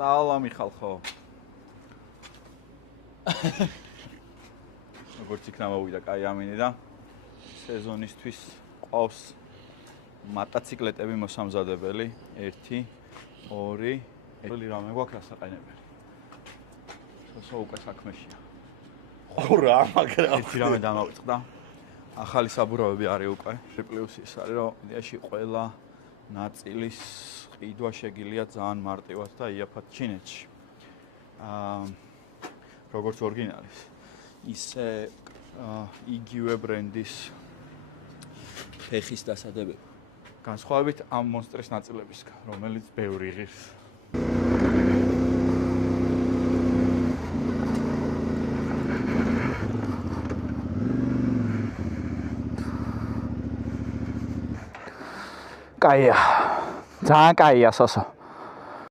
სალამი ხალხო. როგორც იქნა მოვიდა კაი ამინი და სეზონისთვის ყავს მოტოციკლეტები მოსამზადებელი 1 2 ელი რამე გვაქვს რასაყენებელი. სოსო უკვე საქმეშია. ხო რა, მაგრამ ერთი რამე დამავიწყდა. ახალი საბურავები არის უკვე. პლუსი ის არის რომ იდეაში ყველა ნაწილის ყიდვა შეგიძლია ძალიან მარტივად და იაფად ჩინეთში. როგორც ორიგინალის, ისე იგივე ბრენდის ფეხის დასადებები. განსხვავებით ამ მონსტრის ნაწილებისგან, რომელიც ბევრი ღირს. კაია. ძალიან კაია სოსო.